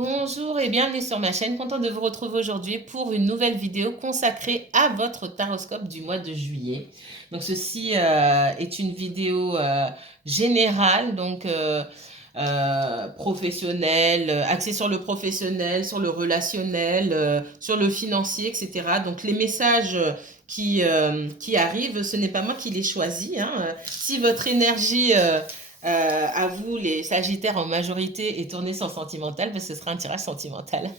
Bonjour et bienvenue sur ma chaîne, content de vous retrouver aujourd'hui pour une nouvelle vidéo consacrée à votre taroscope du mois de juillet. Donc ceci est une vidéo générale, donc professionnelle, axée sur le professionnel, sur le relationnel, sur le financier, etc. Donc les messages qui arrivent, ce n'est pas moi qui les choisis, hein. Si votre énergie à vous, les Sagittaires en majorité, et tourner sans sentimental, parce que ce sera un tirage sentimental.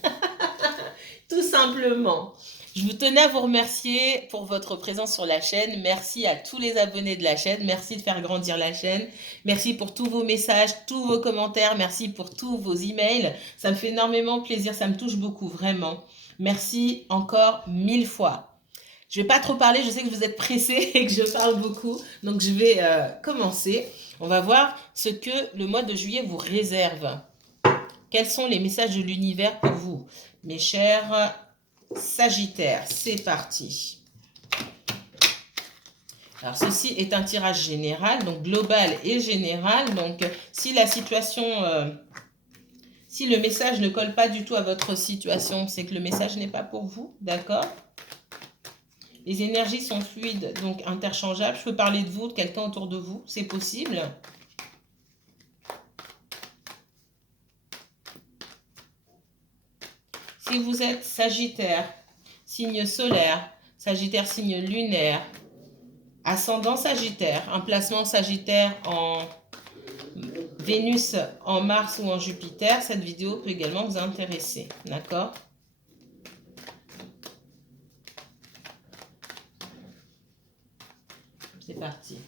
Tout simplement. Je vous tenais à vous remercier pour votre présence sur la chaîne. Merci à tous les abonnés de la chaîne. Merci de faire grandir la chaîne. Merci pour tous vos messages, tous vos commentaires. Merci pour tous vos emails. Ça me fait énormément plaisir. Ça me touche beaucoup, vraiment. Merci encore 1000 fois. Je ne vais pas trop parler, je sais que vous êtes pressés et que je parle beaucoup. Donc je vais commencer. On va voir ce que le mois de juillet vous réserve. Quels sont les messages de l'univers pour vous, mes chers Sagittaires? C'est parti. Alors ceci est un tirage général, donc global et général. Donc si la situation, si le message ne colle pas du tout à votre situation, c'est que le message n'est pas pour vous, d'accord? Les énergies sont fluides, donc interchangeables. Je peux parler de vous, de quelqu'un autour de vous, c'est possible. Si vous êtes Sagittaire, signe solaire, Sagittaire, signe lunaire, ascendant Sagittaire, un placement Sagittaire en Vénus, en Mars ou en Jupiter, cette vidéo peut également vous intéresser, d'accord? C'est parti.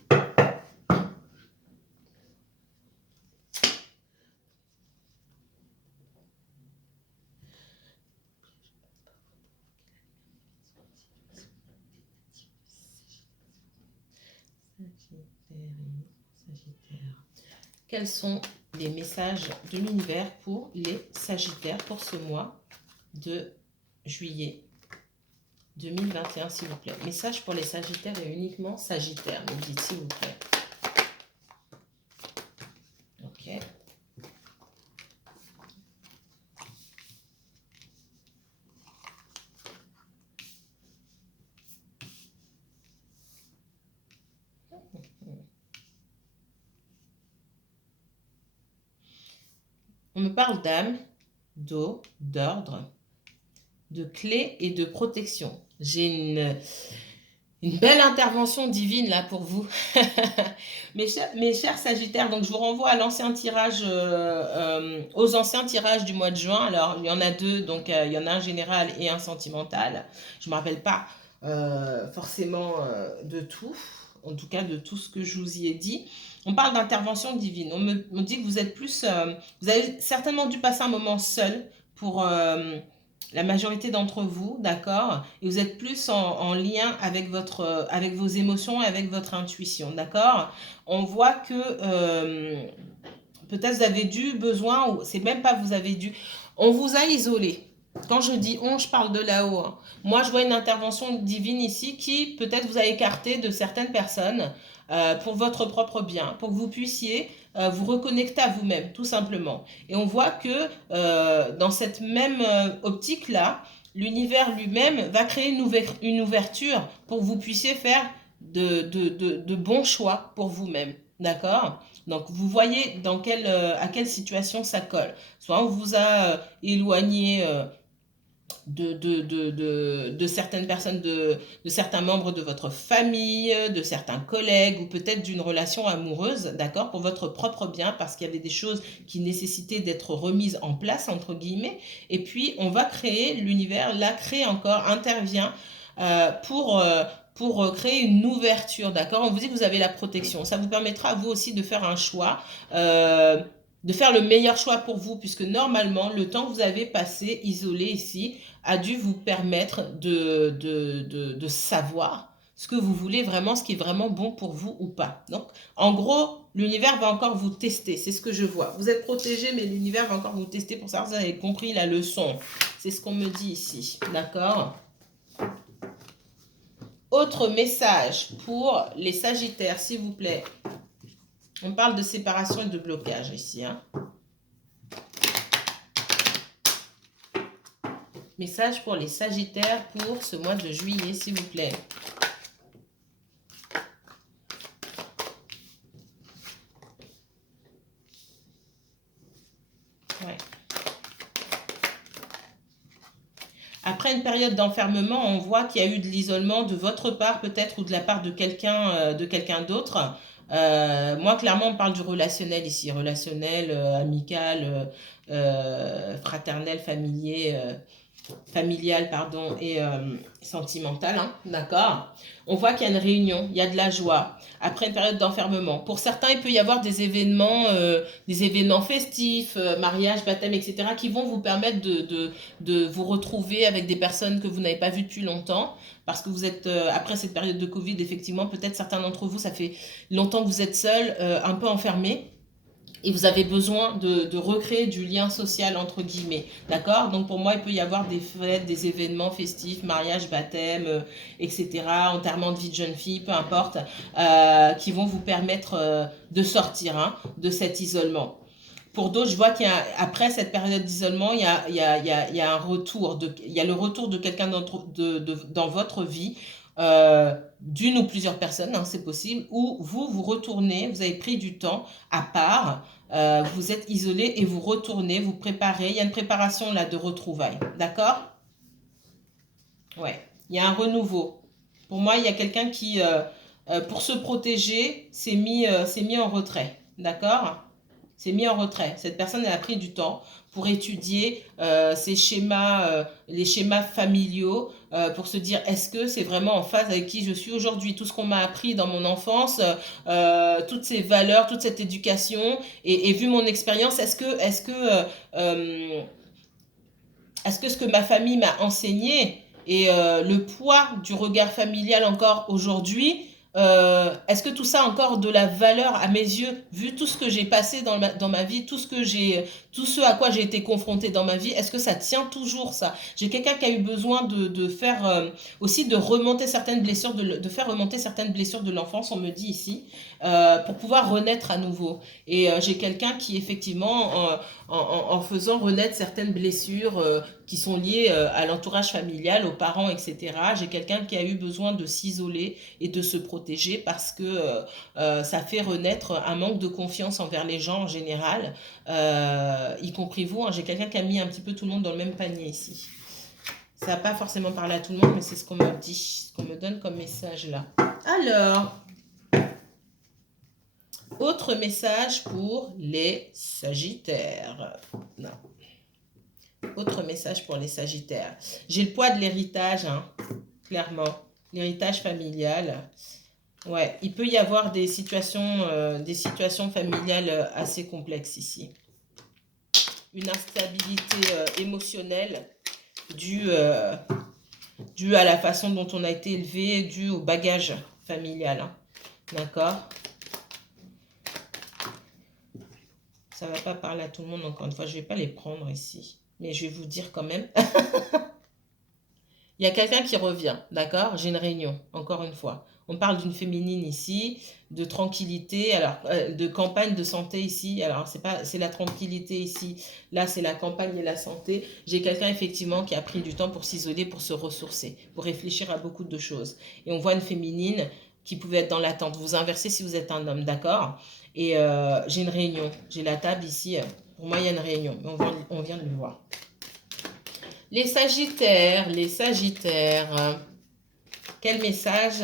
Sagittaire. Quels sont les messages de l'univers pour les Sagittaires pour ce mois de juillet 2021, s'il vous plaît? Message pour les Sagittaires et uniquement Sagittaires, me dites s'il vous plaît. Ok. On me parle d'âme, d'eau, d'ordre, de clés et de protection. J'ai une belle intervention divine là pour vous. mes chers Sagittaires, donc je vous renvoie à l'ancien tirage, aux anciens tirages du mois de juin. Alors il y en a deux, donc il y en a un général et un sentimental. Je ne me rappelle pas forcément de tout, en tout cas de tout ce que je vous y ai dit. On parle d'intervention divine. On me dit que vous êtes plus, vous avez certainement dû passer un moment seul pour la majorité d'entre vous, d'accord? Et vous êtes plus en lien avec avec vos émotions et avec votre intuition, d'accord? On voit que peut-être vous avez dû besoin, ou c'est même pas vous avez dû, on vous a isolé. Quand je dis on, je parle de là-haut, hein. Moi, je vois une intervention divine ici qui peut-être vous a écarté de certaines personnes pour votre propre bien, pour que vous puissiez vous reconnecter à vous-même, tout simplement. Et on voit que dans cette même optique-là, l'univers lui-même va créer une ouverture pour que vous puissiez faire de bons choix pour vous-même. D'accord? Donc, vous voyez à quelle situation ça colle. Soit on vous a éloigné de certaines personnes, de certains membres de votre famille, de certains collègues, ou peut-être d'une relation amoureuse, d'accord, pour votre propre bien, parce qu'il y avait des choses qui nécessitaient d'être remises en place, entre guillemets. Et puis, on va créer, l'univers, là, crée encore, intervient pour créer une ouverture, d'accord? On vous dit que vous avez la protection. Ça vous permettra à vous aussi de faire un choix, de faire le meilleur choix pour vous, puisque normalement, le temps que vous avez passé isolé ici a dû vous permettre de savoir ce que vous voulez vraiment, ce qui est vraiment bon pour vous ou pas. Donc, en gros, l'univers va encore vous tester, c'est ce que je vois. Vous êtes protégé, mais l'univers va encore vous tester pour savoir si vous avez compris la leçon. C'est ce qu'on me dit ici, d'accord? Autre message pour les Sagittaires, s'il vous plaît. On parle de séparation et de blocage ici, hein. Message pour les Sagittaires pour ce mois de juillet, s'il vous plaît. Ouais. Après une période d'enfermement, on voit qu'il y a eu de l'isolement de votre part peut-être ou de la part de quelqu'un d'autre. Moi, clairement, on parle du relationnel ici. Relationnel, amical, fraternel, familial, pardon, et sentimental, hein, d'accord. On voit qu'il y a une réunion, il y a de la joie, après une période d'enfermement. Pour certains, il peut y avoir des événements festifs, mariage, baptême, etc., qui vont vous permettre de vous retrouver avec des personnes que vous n'avez pas vues depuis longtemps, parce que vous êtes, après cette période de Covid, effectivement, peut-être certains d'entre vous, ça fait longtemps que vous êtes seuls, un peu enfermés, et vous avez besoin de recréer du lien social entre guillemets, d'accord. Donc pour moi, il peut y avoir des fêtes, des événements festifs, mariage, baptême, etc., enterrement de vie de jeune fille, peu importe, qui vont vous permettre de sortir, hein, de cet isolement. Pour d'autres, je vois qu'après cette période d'isolement, il y a un retour, il y a le retour de quelqu'un dans votre vie, d'une ou plusieurs personnes, hein, c'est possible, où vous retournez, vous avez pris du temps à part, vous êtes isolé et vous retournez, vous préparez, il y a une préparation là de retrouvailles, d'accord? Ouais, il y a un renouveau. Pour moi, il y a quelqu'un qui, pour se protéger, s'est mis en retrait, d'accord? C'est mis en retrait. Cette personne, elle a pris du temps pour étudier ces schémas, les schémas familiaux, pour se dire est-ce que c'est vraiment en phase avec qui je suis aujourd'hui, tout ce qu'on m'a appris dans mon enfance, toutes ces valeurs, toute cette éducation, et vu mon expérience, est-ce que ce que ma famille m'a enseigné et le poids du regard familial encore aujourd'hui, est-ce que tout ça a encore de la valeur à mes yeux, vu tout ce que j'ai passé dans ma vie, tout ce à quoi j'ai été confrontée dans ma vie, est-ce que ça tient toujours ça? J'ai quelqu'un qui a eu besoin de faire aussi de remonter certaines blessures, de faire remonter certaines blessures de l'enfance, on me dit ici, pour pouvoir renaître à nouveau. Et j'ai quelqu'un qui effectivement, en faisant renaître certaines blessures qui sont liées à l'entourage familial, aux parents, etc. J'ai quelqu'un qui a eu besoin de s'isoler et de se protéger parce que ça fait renaître un manque de confiance envers les gens en général, y compris vous, hein. J'ai quelqu'un qui a mis un petit peu tout le monde dans le même panier ici. Ça n'a pas forcément parlé à tout le monde, mais c'est ce qu'on me dit, ce qu'on me donne comme message là. Alors, autre message pour les Sagittaires. Non. Autre message pour les Sagittaires. J'ai le poids de l'héritage, hein, clairement. L'héritage familial. Ouais, il peut y avoir des situations familiales assez complexes ici. Une instabilité émotionnelle due à la façon dont on a été élevé, due au bagage familial, hein. D'accord? Ça ne va pas parler à tout le monde, encore une fois. Je ne vais pas les prendre ici. Mais je vais vous dire quand même. Il y a quelqu'un qui revient, d'accord? J'ai une réunion, encore une fois. On parle d'une féminine ici, de tranquillité, alors de campagne de santé ici. Alors c'est la tranquillité ici. Là, c'est la campagne et la santé. J'ai quelqu'un effectivement qui a pris du temps pour s'isoler, pour se ressourcer, pour réfléchir à beaucoup de choses. Et on voit une féminine qui pouvait être dans l'attente. Vous inversez si vous êtes un homme, d'accord? Et j'ai une réunion. J'ai la table ici. Pour moi, il y a une réunion. Mais on vient de le voir. Les Sagittaires, quel message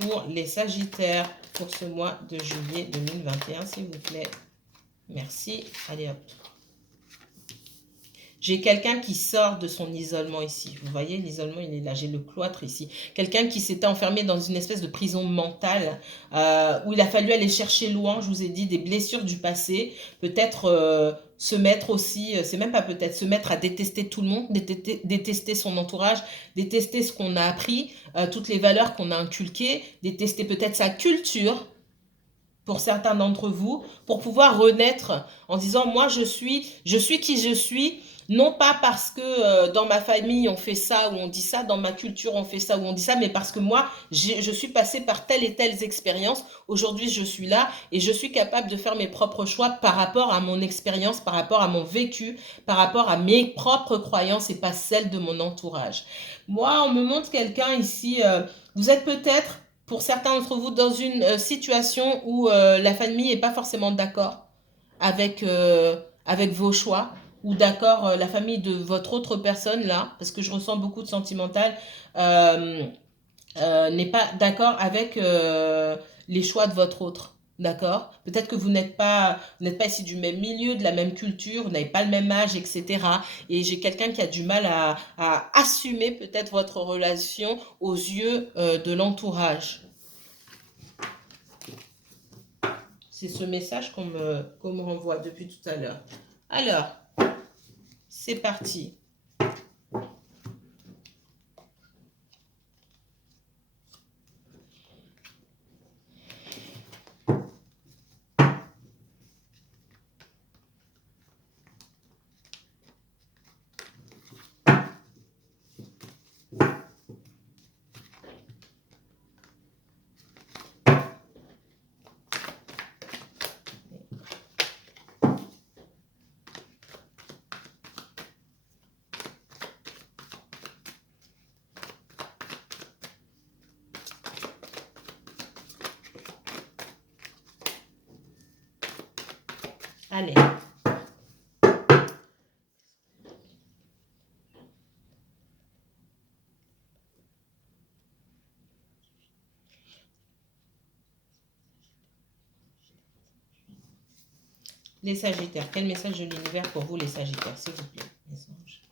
pour les Sagittaires pour ce mois de juillet 2021, s'il vous plaît? Merci. Allez hop. J'ai quelqu'un qui sort de son isolement ici. Vous voyez, l'isolement, il est là. J'ai le cloître ici. Quelqu'un qui s'était enfermé dans une espèce de prison mentale où il a fallu aller chercher loin, je vous ai dit, des blessures du passé. Peut-être se mettre aussi, c'est même pas peut-être, se mettre à détester tout le monde, détester son entourage, détester ce qu'on a appris, toutes les valeurs qu'on a inculquées, détester peut-être sa culture. pour certains d'entre vous, pour pouvoir renaître en disant, moi, je suis qui je suis, non pas parce que dans ma famille on fait ça ou on dit ça, dans ma culture on fait ça ou on dit ça, mais parce que moi, je suis passée par telle et telle expérience. Aujourd'hui, je suis là et je suis capable de faire mes propres choix par rapport à mon expérience, par rapport à mon vécu, par rapport à mes propres croyances et pas celles de mon entourage. Moi, on me montre quelqu'un ici, vous êtes peut-être, pour certains d'entre vous, dans une situation où la famille n'est pas forcément d'accord avec, avec vos choix, ou d'accord, la famille de votre autre personne, là, parce que je ressens beaucoup de sentimental, euh, n'est pas d'accord avec les choix de votre autre. D'accord? Peut-être que vous n'êtes pas ici du même milieu, de la même culture, vous n'avez pas le même âge, etc. Et j'ai quelqu'un qui a du mal à assumer peut-être votre relation aux yeux de l'entourage. C'est ce message qu'on me renvoie depuis tout à l'heure. Alors, c'est parti. Allez. Les Sagittaires. Quel message de l'univers pour vous, les Sagittaires, s'il vous plaît? Message.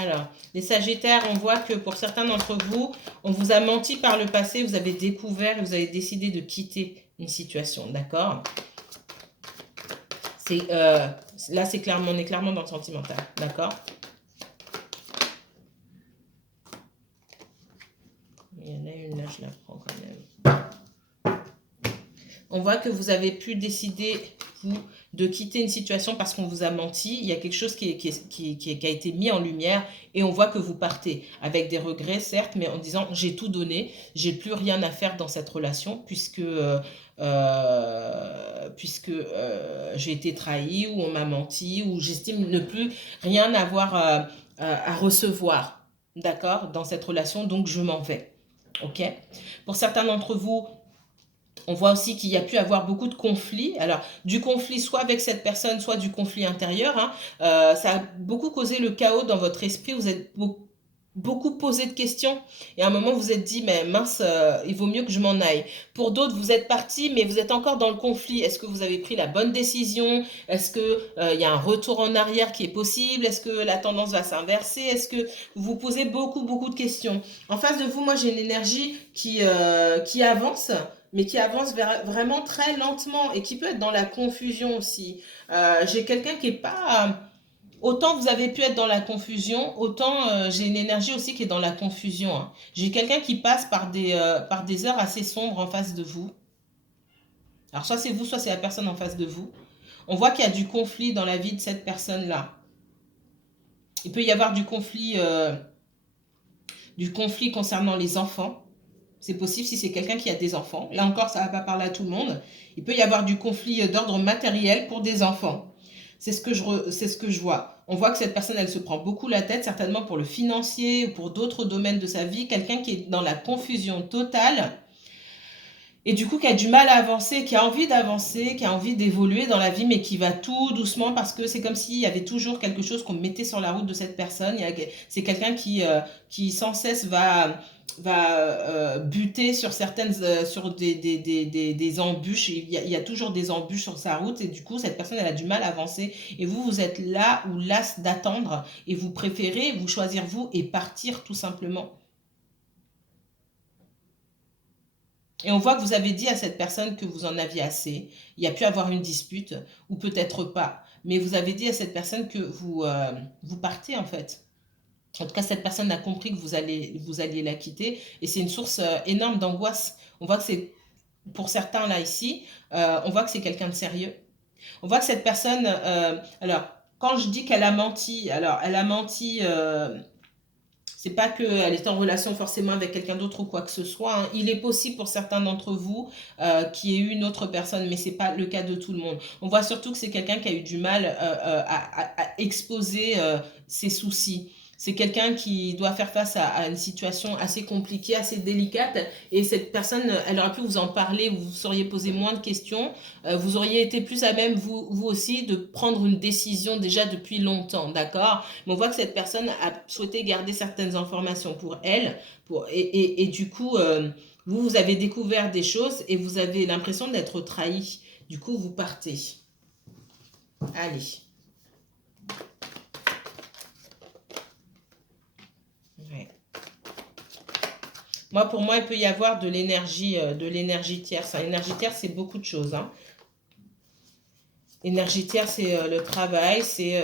Alors, les Sagittaires, on voit que pour certains d'entre vous, on vous a menti par le passé, vous avez découvert, vous avez décidé de quitter une situation, d'accord? Là, c'est clairement, on est clairement dans le sentimental, d'accord? Il y en a une, là, je la prends quand même. On voit que vous avez pu décider, vous, de quitter une situation parce qu'on vous a menti. Il y a quelque chose qui a été mis en lumière et on voit que vous partez avec des regrets, certes, mais en disant j'ai tout donné, j'ai plus rien à faire dans cette relation puisque j'ai été trahi ou on m'a menti ou j'estime ne plus rien avoir à recevoir, d'accord, dans cette relation, donc je m'en vais. Ok? Pour certains d'entre vous, on voit aussi qu'il y a pu avoir beaucoup de conflits. Alors, du conflit soit avec cette personne, soit du conflit intérieur. Hein. Ça a beaucoup causé le chaos dans votre esprit. Vous êtes beaucoup posé de questions. Et à un moment, vous vous êtes dit, mais mince, il vaut mieux que je m'en aille. Pour d'autres, vous êtes partis, mais vous êtes encore dans le conflit. Est-ce que vous avez pris la bonne décision? Est-ce que il y a un retour en arrière qui est possible? Est-ce que la tendance va s'inverser? Est-ce que vous vous posez beaucoup de questions? En face de vous, moi, j'ai une énergie qui avance, mais qui avance vraiment très lentement et qui peut être dans la confusion aussi. J'ai quelqu'un qui est pas... Autant vous avez pu être dans la confusion, autant j'ai une énergie aussi qui est dans la confusion. Hein. J'ai quelqu'un qui passe par des heures assez sombres en face de vous. Alors soit c'est vous, soit c'est la personne en face de vous. On voit qu'il y a du conflit dans la vie de cette personne-là. Il peut y avoir du conflit concernant les enfants. C'est possible si c'est quelqu'un qui a des enfants. Là encore, ça ne va pas parler à tout le monde. Il peut y avoir du conflit d'ordre matériel pour des enfants. C'est ce que je vois. On voit que cette personne, elle se prend beaucoup la tête, certainement pour le financier ou pour d'autres domaines de sa vie. Quelqu'un qui est dans la confusion totale. Et du coup, qui a du mal à avancer, qui a envie d'avancer, qui a envie d'évoluer dans la vie, mais qui va tout doucement parce que c'est comme s'il y avait toujours quelque chose qu'on mettait sur la route de cette personne. C'est quelqu'un qui sans cesse va buter sur sur des embûches. Il y a toujours des embûches sur sa route et du coup, cette personne, elle a du mal à avancer. Et vous, vous êtes là ou las d'attendre et vous préférez vous choisir vous et partir tout simplement. Et on voit que vous avez dit à cette personne que vous en aviez assez. Il y a pu avoir une dispute, ou peut-être pas. Mais vous avez dit à cette personne que vous partez en fait. En tout cas, cette personne a compris que vous alliez la quitter. Et c'est une source énorme d'angoisse. On voit que c'est, pour certains là ici, on voit que c'est quelqu'un de sérieux. On voit que cette personne, alors, quand je dis qu'elle a menti, alors elle a menti c'est pas qu'elle est en relation forcément avec quelqu'un d'autre ou quoi que ce soit, hein. Il est possible pour certains d'entre vous qu'il y ait eu une autre personne, mais c'est pas le cas de tout le monde. On voit surtout que c'est quelqu'un qui a eu du mal à exposer ses soucis. C'est quelqu'un qui doit faire face à une situation assez compliquée, assez délicate. Et cette personne, elle aurait pu vous en parler, vous seriez posé moins de questions. Vous auriez été plus à même, vous aussi, de prendre une décision déjà depuis longtemps, d'accord? Mais on voit que cette personne a souhaité garder certaines informations pour elle. Et du coup, vous avez découvert des choses et vous avez l'impression d'être trahi. Du coup, vous partez. Allez. Ouais. Moi, pour moi, il peut y avoir de l'énergie tierce. L'énergie tierce, c'est beaucoup de choses, hein. L'énergie tierce, c'est le travail, c'est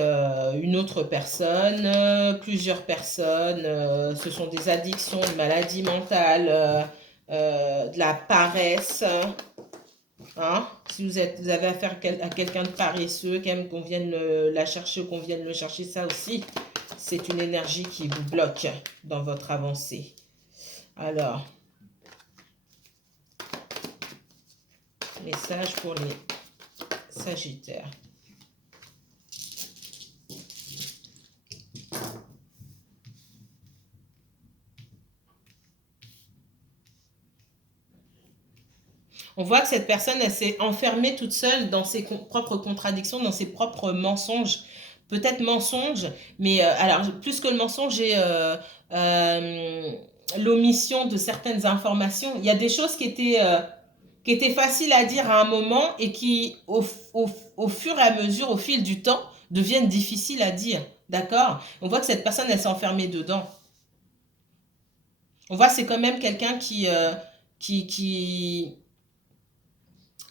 une autre personne, plusieurs personnes, ce sont des addictions, une maladie mentale, de la paresse. Hein? Si vous avez affaire à quelqu'un de paresseux, quand même qu'on vienne la chercher, qu'on vienne le chercher, ça aussi, c'est une énergie qui vous bloque dans votre avancée. Alors, message pour les Sagittaires. On voit que cette personne, elle s'est enfermée toute seule dans ses propres contradictions, dans ses propres mensonges. Peut-être mensonges, mais alors plus que le mensonge, j'ai l'omission de certaines informations. Il y a des choses qui étaient faciles à dire à un moment et qui, au fur et à mesure, au fil du temps, deviennent difficiles à dire. D'accord? On voit que cette personne, elle s'est enfermée dedans. On voit que c'est quand même quelqu'un qui, qui,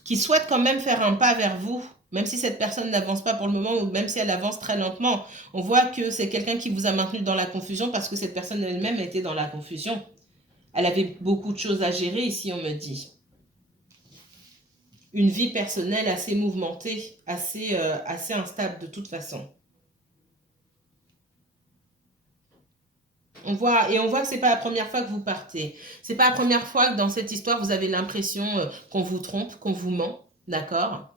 qui souhaite quand même faire un pas vers vous, même si cette personne n'avance pas pour le moment ou même si elle avance très lentement. On voit que c'est quelqu'un qui vous a maintenu dans la confusion parce que cette personne elle-même était dans la confusion. Elle avait beaucoup de choses à gérer ici, on me dit. Une vie personnelle assez mouvementée, assez instable de toute façon. On voit que c'est pas la première fois que vous partez. C'est pas la première fois que dans cette histoire vous avez l'impression qu'on vous trompe, qu'on vous ment, d'accord?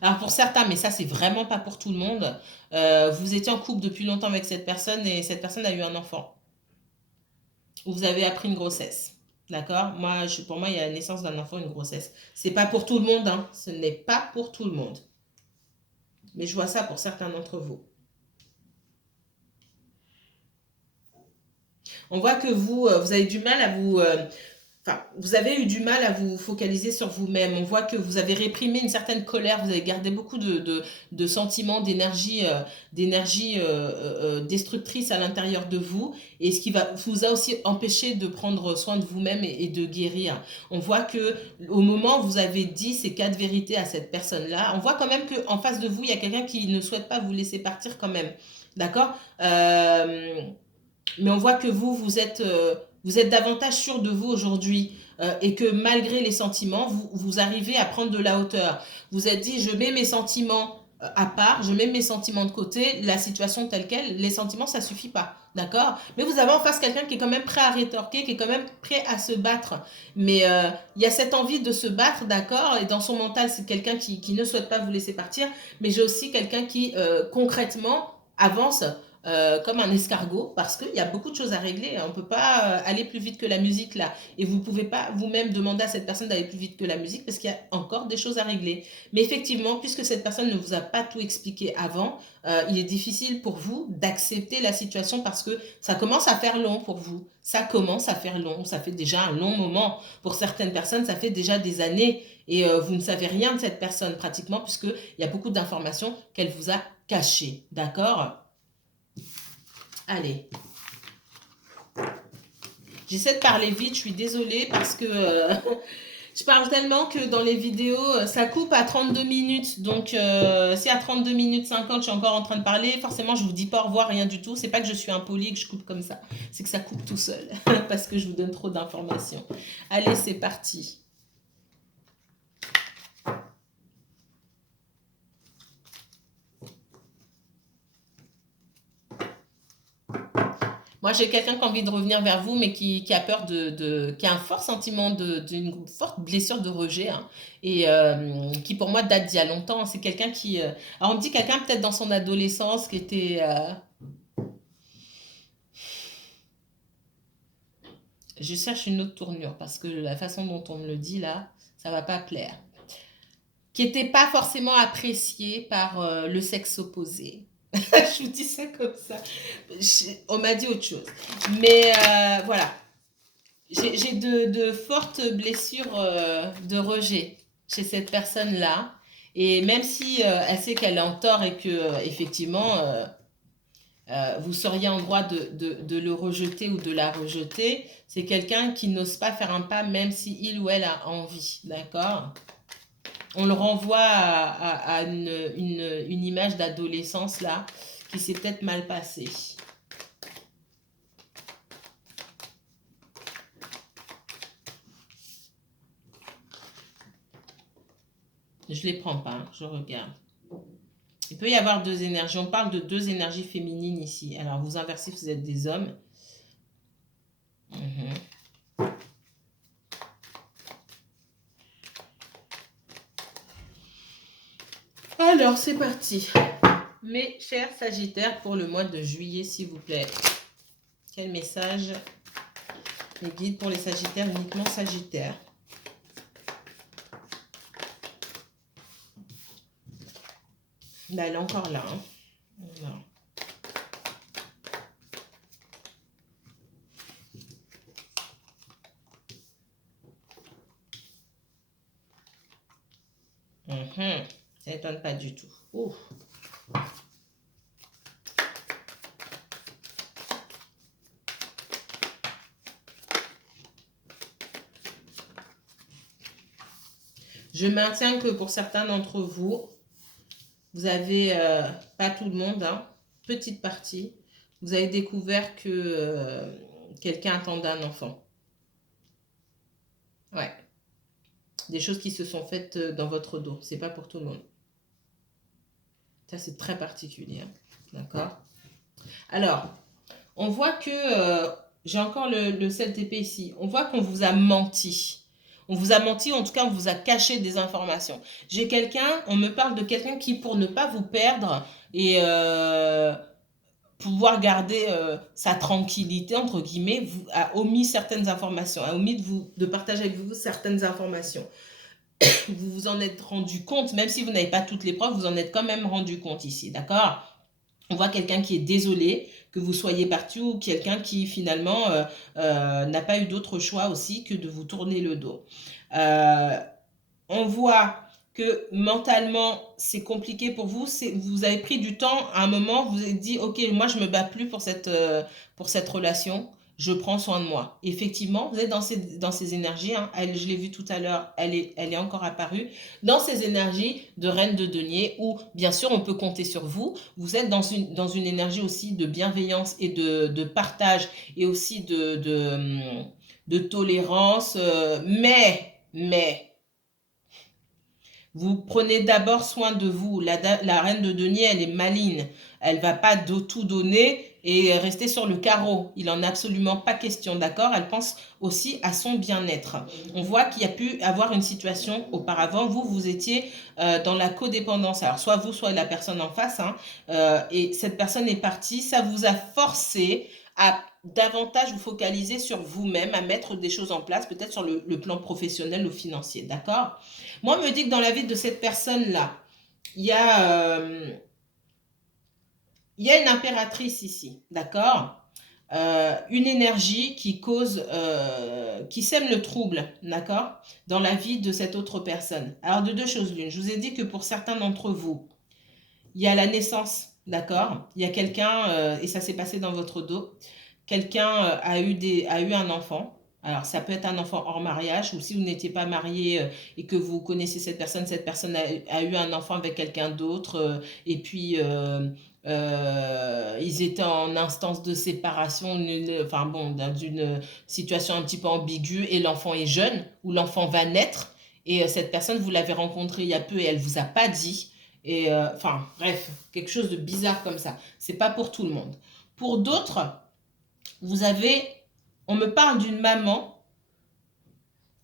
Alors pour certains, mais ça c'est vraiment pas pour tout le monde, vous étiez en couple depuis longtemps avec cette personne et cette personne a eu un enfant. Ou vous avez appris une grossesse. D'accord? Pour moi, il y a la naissance d'un enfant, une grossesse. C'est pas pour tout le monde, hein. Ce n'est pas pour tout le monde. Mais je vois ça pour certains d'entre vous. On voit que vous avez du mal à enfin, vous avez eu du mal à vous focaliser sur vous-même. On voit que vous avez réprimé une certaine colère, vous avez gardé beaucoup de sentiments, d'énergie destructrice à l'intérieur de vous, et ce qui vous a aussi empêché de prendre soin de vous-même et de guérir. On voit que au moment où vous avez dit ces 4 vérités à cette personne-là, on voit quand même qu'en face de vous, il y a quelqu'un qui ne souhaite pas vous laisser partir quand même. D'accord? Mais on voit que vous êtes davantage sûr de vous aujourd'hui et que malgré les sentiments, vous arrivez à prendre de la hauteur. Vous êtes dit, je mets mes sentiments à part, je mets mes sentiments de côté, la situation telle qu'elle, les sentiments, ça suffit pas, d'accord? Mais vous avez en face quelqu'un qui est quand même prêt à rétorquer, qui est quand même prêt à se battre. Mais il y a cette envie de se battre, d'accord? Et dans son mental, c'est quelqu'un qui ne souhaite pas vous laisser partir, mais j'ai aussi quelqu'un qui concrètement avance comme un escargot parce qu'il y a beaucoup de choses à régler. On ne peut pas aller plus vite que la musique là. Et vous ne pouvez pas vous-même demander à cette personne d'aller plus vite que la musique parce qu'il y a encore des choses à régler. Mais effectivement, puisque cette personne ne vous a pas tout expliqué avant, il est difficile pour vous d'accepter la situation parce que ça commence à faire long pour vous. Ça commence à faire long. Ça fait déjà un long moment. Pour certaines personnes, ça fait déjà des années et vous ne savez rien de cette personne pratiquement puisqu'il y a beaucoup d'informations qu'elle vous a cachées. D'accord ? Allez. J'essaie de parler vite, je suis désolée parce que je parle tellement que dans les vidéos, ça coupe à 32 minutes. Donc, si à 32 minutes 50, je suis encore en train de parler, forcément, je vous dis pas au revoir, rien du tout. C'est pas que je suis impolie, que je coupe comme ça. C'est que ça coupe tout seul parce que je vous donne trop d'informations. Allez, c'est parti. Moi, j'ai quelqu'un qui a envie de revenir vers vous, mais qui a peur qui a un fort sentiment d'une forte blessure de rejet, hein, et qui pour moi date d'il y a longtemps. C'est quelqu'un qui, alors on me dit quelqu'un peut-être dans son adolescence qui était, je cherche une autre tournure parce que la façon dont on me le dit là, ça va pas plaire. Qui n'était pas forcément apprécié par le sexe opposé. Je vous dis ça comme ça. On m'a dit autre chose. Mais voilà. J'ai de fortes blessures de rejet chez cette personne-là. Et même si elle sait qu'elle est en tort et que, effectivement, vous seriez en droit de le rejeter ou de la rejeter, c'est quelqu'un qui n'ose pas faire un pas même si il ou elle a envie. D'accord ? On le renvoie à une image d'adolescence là, qui s'est peut-être mal passée. Je ne les prends pas, hein, je regarde. Il peut y avoir deux énergies. On parle de deux énergies féminines ici. Alors, vous inversez, vous êtes des hommes. Alors, c'est parti. Mes chers Sagittaires, pour le mois de juillet, s'il vous plaît. Quel message les guides pour les Sagittaires, uniquement Sagittaires. Là, elle est encore là. Hein. Voilà. Ça n'étonne pas du tout. Ouf. Je maintiens que pour certains d'entre vous, vous avez, pas tout le monde, hein, petite partie, vous avez découvert que quelqu'un attendait un enfant. Ouais. Des choses qui se sont faites dans votre dos. C'est pas pour tout le monde. Ça, c'est très particulier. Hein. D'accord ? Alors, on voit que, j'ai encore le 7 d'épée ici, on voit qu'on vous a menti. On vous a menti, en tout cas, on vous a caché des informations. J'ai quelqu'un, on me parle de quelqu'un qui, pour ne pas vous perdre et pouvoir garder sa tranquillité, entre guillemets, a omis certaines informations, a omis de partager avec vous certaines informations. Vous vous en êtes rendu compte, même si vous n'avez pas toutes les preuves, vous en êtes quand même rendu compte ici, d'accord ? On voit quelqu'un qui est désolé que vous soyez parti ou quelqu'un qui finalement n'a pas eu d'autre choix aussi que de vous tourner le dos. On voit que mentalement c'est compliqué pour vous, vous avez pris du temps à un moment, vous vous êtes dit ok, moi je me bats plus pour cette relation, je prends soin de moi. Effectivement, vous êtes dans ces énergies, hein, je l'ai vu tout à l'heure, elle est encore apparue, dans ces énergies de reine de denier où bien sûr on peut compter sur vous, vous êtes dans une énergie aussi de bienveillance et de partage et aussi de tolérance, mais Vous prenez d'abord soin de vous. La reine de denier, elle est maligne. Elle va pas tout donner et rester sur le carreau. Il en a absolument pas question, d'accord? Elle pense aussi à son bien-être. On voit qu'il y a pu avoir une situation auparavant. Vous étiez dans la codépendance. Alors, soit vous, soit la personne en face. Hein, et cette personne est partie. Ça vous a forcé à davantage vous focaliser sur vous-même, à mettre des choses en place, peut-être sur le plan professionnel ou financier, d'accord? Moi, on me dit que dans la vie de cette personne-là, il y a, il y a une impératrice ici, d'accord? Une énergie qui cause, qui sème le trouble, d'accord? Dans la vie de cette autre personne. Alors, de deux choses l'une. Je vous ai dit que pour certains d'entre vous, il y a la naissance, d'accord? Il y a quelqu'un, et ça s'est passé dans votre dos, quelqu'un a eu un enfant. Alors, ça peut être un enfant hors mariage, ou si vous n'étiez pas marié et que vous connaissez cette personne a eu un enfant avec quelqu'un d'autre, et puis ils étaient en instance de séparation, enfin bon, dans une situation un petit peu ambiguë, et l'enfant est jeune, ou l'enfant va naître, et cette personne, vous l'avez rencontrée il y a peu et elle vous a pas dit. Et enfin, bref, quelque chose de bizarre comme ça. C'est pas pour tout le monde. Pour d'autres, vous avez, on me parle d'une maman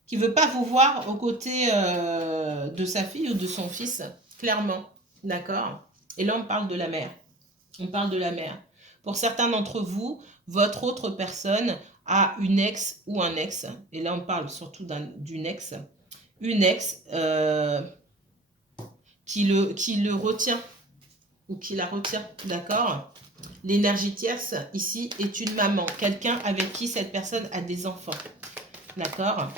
qui veut pas vous voir aux côtés de sa fille ou de son fils, clairement, d'accord? Et là, on parle de la mère. On parle de la mère. Pour certains d'entre vous, votre autre personne a une ex ou un ex, et là, on parle surtout d'une ex, une ex qui le retient ou qui la retient, d'accord? L'énergie tierce, ici, est une maman, quelqu'un avec qui cette personne a des enfants, d'accord?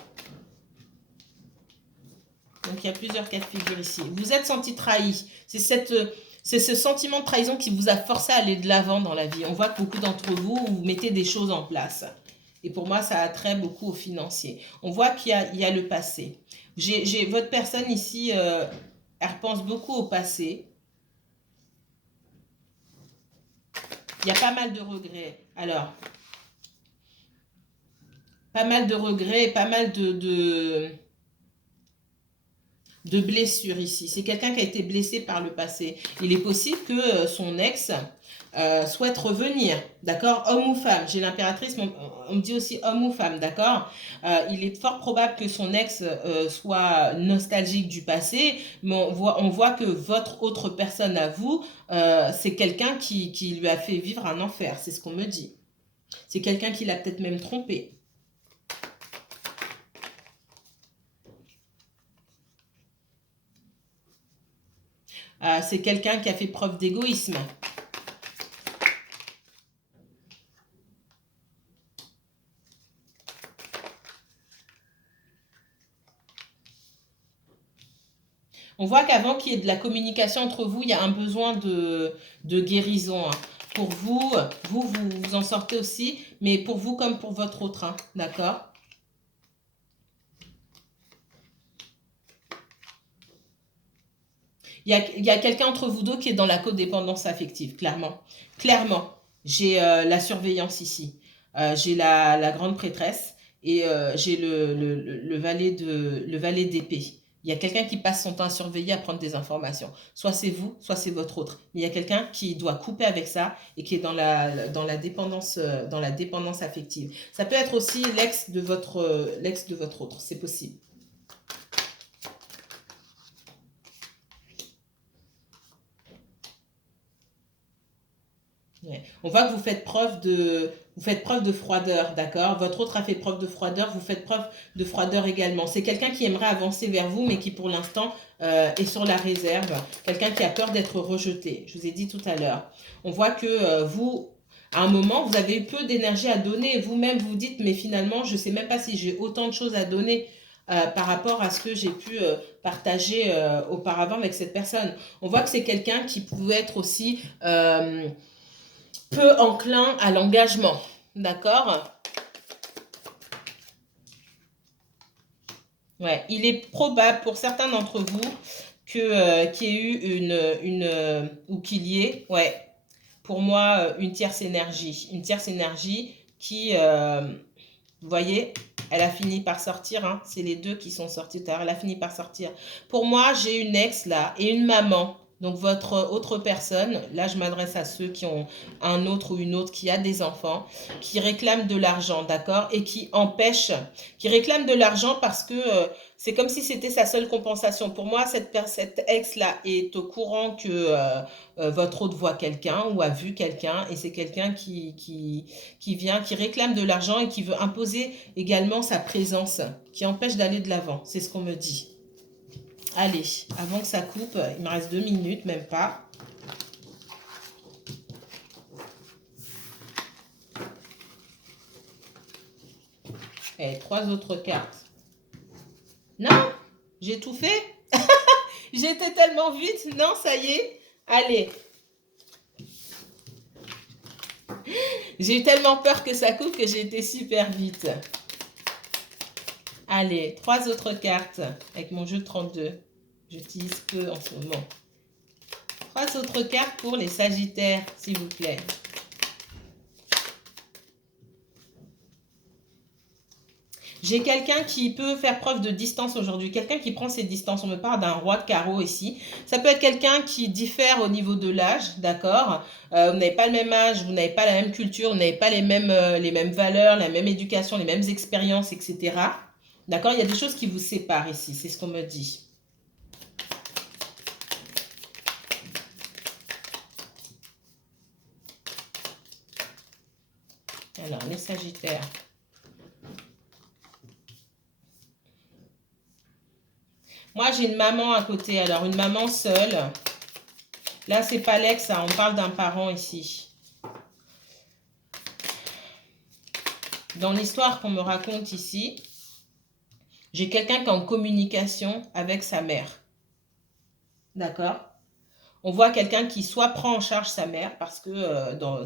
Donc, il y a plusieurs cas de figure ici. Vous êtes senti trahi. C'est ce sentiment de trahison qui vous a forcé à aller de l'avant dans la vie. On voit que beaucoup d'entre vous, vous mettez des choses en place. Et pour moi, ça a trait beaucoup au financier. On voit qu'il y a le passé. Votre personne ici, elle repense beaucoup au passé. Il y a pas mal de regrets. Alors, pas mal de regrets, pas mal de blessures ici. C'est quelqu'un qui a été blessé par le passé. Il est possible que son ex souhaite revenir, d'accord? Homme ou femme. J'ai l'impératrice, mais on me dit aussi homme ou femme, d'accord? Il est fort probable que son ex soit nostalgique du passé, mais on voit que votre autre personne à vous, c'est quelqu'un qui lui a fait vivre un enfer. C'est ce qu'on me dit. C'est quelqu'un qui l'a peut-être même trompé. C'est quelqu'un qui a fait preuve d'égoïsme. On voit qu'avant qu'il y ait de la communication entre vous, il y a un besoin de guérison. Hein. Pour vous, vous en sortez aussi, mais pour vous comme pour votre autre, hein, d'accord? Il y a quelqu'un entre vous deux qui est dans la codépendance affective, clairement. Clairement, j'ai la surveillance ici. J'ai la grande prêtresse et j'ai le valet d'épée. Il y a quelqu'un qui passe son temps à surveiller, à prendre des informations. Soit c'est vous, soit c'est votre autre. Mais il y a quelqu'un qui doit couper avec ça et qui est dans la dépendance affective. Ça peut être aussi l'ex de votre autre, c'est possible. Ouais. On voit que vous faites preuve de froideur, d'accord? Votre autre a fait preuve de froideur, vous faites preuve de froideur également. C'est quelqu'un qui aimerait avancer vers vous, mais qui pour l'instant est sur la réserve. Quelqu'un qui a peur d'être rejeté. Je vous ai dit tout à l'heure. On voit que vous, à un moment, vous avez eu peu d'énergie à donner. Vous-même, vous dites, mais finalement, je ne sais même pas si j'ai autant de choses à donner. Par rapport à ce que j'ai pu partager auparavant avec cette personne. On voit que c'est quelqu'un qui pouvait être aussi peu enclin à l'engagement. D'accord? Ouais, il est probable pour certains d'entre vous qu'il y ait eu ou qu'il y ait, ouais, pour moi, une tierce énergie. Une tierce énergie qui Vous voyez, elle a fini par sortir, hein. C'est les deux qui sont sortis tard. Elle a fini par sortir. Pour moi, j'ai une ex là et une maman. Donc votre autre personne, là je m'adresse à ceux qui ont un autre ou une autre qui a des enfants, qui réclament de l'argent, d'accord, et qui empêchent, qui réclament de l'argent parce que c'est comme si c'était sa seule compensation. Pour moi, cette ex-là est au courant que votre autre voit quelqu'un ou a vu quelqu'un et c'est quelqu'un qui vient, qui réclame de l'argent et qui veut imposer également sa présence, qui empêche d'aller de l'avant. C'est ce qu'on me dit. Allez, avant que ça coupe, il me reste 2 minutes, même pas. Et 3 autres cartes. Non, j'ai tout fait. J'étais tellement vite. Non, ça y est. Allez. J'ai eu tellement peur que ça coupe que j'ai été super vite. Allez, 3 autres cartes avec mon jeu de 32. J'utilise peu en ce moment. 3 autres cartes pour les Sagittaires, s'il vous plaît. J'ai quelqu'un qui peut faire preuve de distance aujourd'hui, quelqu'un qui prend ses distances. On me parle d'un roi de carreau ici. Ça peut être quelqu'un qui diffère au niveau de l'âge, d'accord. Vous n'avez pas le même âge, vous n'avez pas la même culture, vous n'avez pas les mêmes valeurs, la même éducation, les mêmes expériences, etc. D'accord, il y a des choses qui vous séparent ici, c'est ce qu'on me dit. Alors, les Sagittaires. Moi, j'ai une maman à côté. Alors, une maman seule. Là, c'est pas l'ex, on parle d'un parent ici. Dans l'histoire qu'on me raconte ici, j'ai quelqu'un qui est en communication avec sa mère. D'accord? On voit quelqu'un qui soit prend en charge sa mère, parce que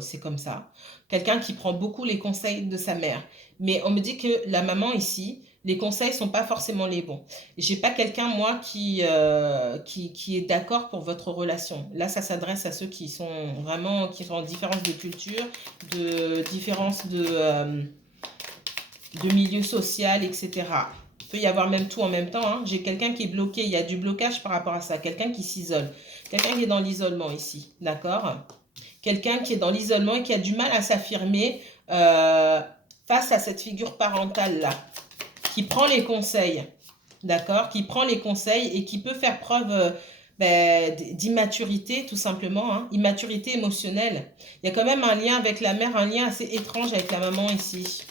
c'est comme ça. Quelqu'un qui prend beaucoup les conseils de sa mère. Mais on me dit que la maman ici, les conseils ne sont pas forcément les bons. J'ai pas quelqu'un, moi, qui est d'accord pour votre relation. Là, ça s'adresse à ceux qui sont vraiment, qui sont en différence de culture, de différence de milieu social, etc. Il peut y avoir même tout en même temps, hein. J'ai quelqu'un qui est bloqué, il y a du blocage par rapport à ça. Quelqu'un qui s'isole. Quelqu'un qui est dans l'isolement ici, d'accord? Quelqu'un qui est dans l'isolement et qui a du mal à s'affirmer face à cette figure parentale-là, qui prend les conseils, d'accord? Qui prend les conseils et qui peut faire preuve d'immaturité, tout simplement, hein, immaturité émotionnelle. Il y a quand même un lien avec la mère, un lien assez étrange avec la maman ici.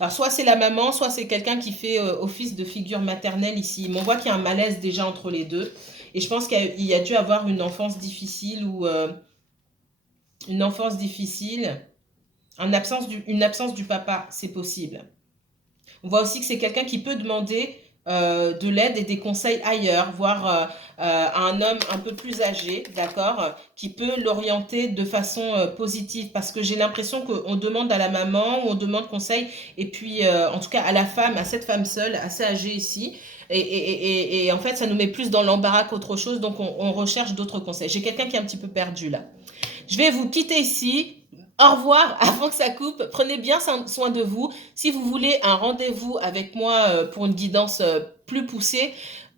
Alors, soit c'est la maman, soit c'est quelqu'un qui fait office de figure maternelle ici. Mais on voit qu'il y a un malaise déjà entre les deux. Et je pense qu'il y a dû avoir une enfance difficile ou une absence du papa, c'est possible. On voit aussi que c'est quelqu'un qui peut demander de l'aide et des conseils ailleurs, voire à un homme un peu plus âgé, d'accord, qui peut l'orienter de façon positive, parce que j'ai l'impression qu'on demande à la maman ou on demande conseil, et puis en tout cas à la femme, à cette femme seule, assez âgée ici, et en fait ça nous met plus dans l'embarras qu'autre chose, donc on recherche d'autres conseils. J'ai quelqu'un qui est un petit peu perdu là. Je vais vous quitter ici. Au revoir avant que ça coupe. Prenez bien soin de vous. Si vous voulez un rendez-vous avec moi pour une guidance plus poussée,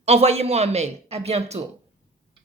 envoyez-moi un mail. À bientôt.